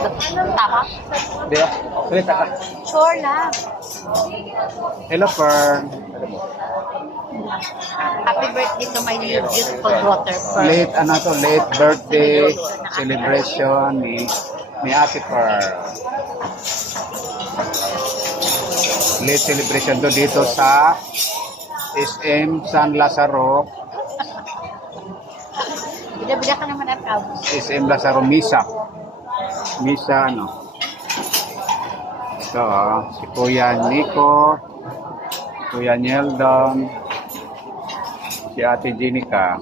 Tama? Di ba? Salita ka. Sure lang. Hello, Fern. Happy birthday to my beautiful daughter. Pearl. Late birthday celebration ni Ate Fern. Late celebration to dito sa SM San Lazaro. Bida-bida ka naman at abos. SM Lazaro Misa. Ito, si Kuya Nico, Kuya Nieldon, si Ate Jenica.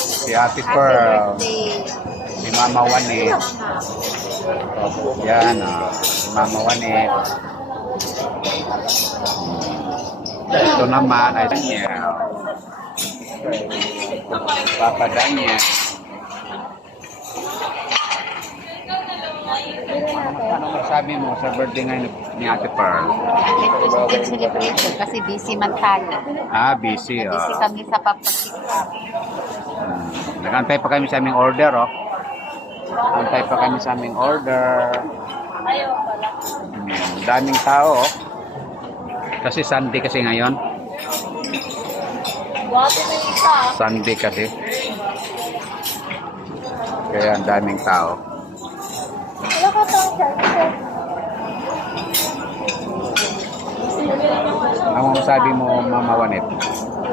Si Ate Happy Pearl, birthday. si Mama Wanet. Yan, si Mama Wanet. Ito naman ay Daniel. Papa Daniel. Ano masabi mo sa birthday ngayon ni Ate Pearl? Late celebration kasi busy man tayo. Busy. Busy kami sa pagpasikap. Nagantay pa kami sa aming order, Nagantay pa kami sa aming order. Daming tao, Kasi Sunday kasi ngayon. Sunday kasi. Kaya ang daming tao. Ano masabi mo, Mama Wanet?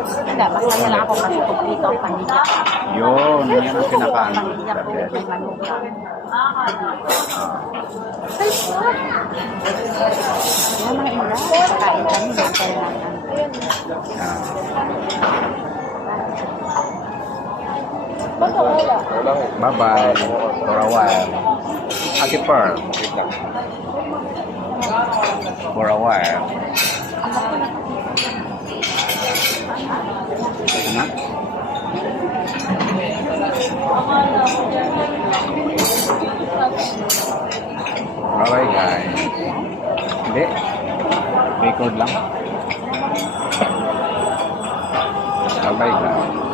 Wala, masaya lang ako kasi dito ang pamilya. Yun, yan ang pinaka-ano. Pamilya ko, may manugang. Yan mga ina, kain kami, natin lang. Bye-bye. For a while. Ate Pearl. For a while. Ano? Bye-bye guys. Hindi. Record lang. Bye-bye guys.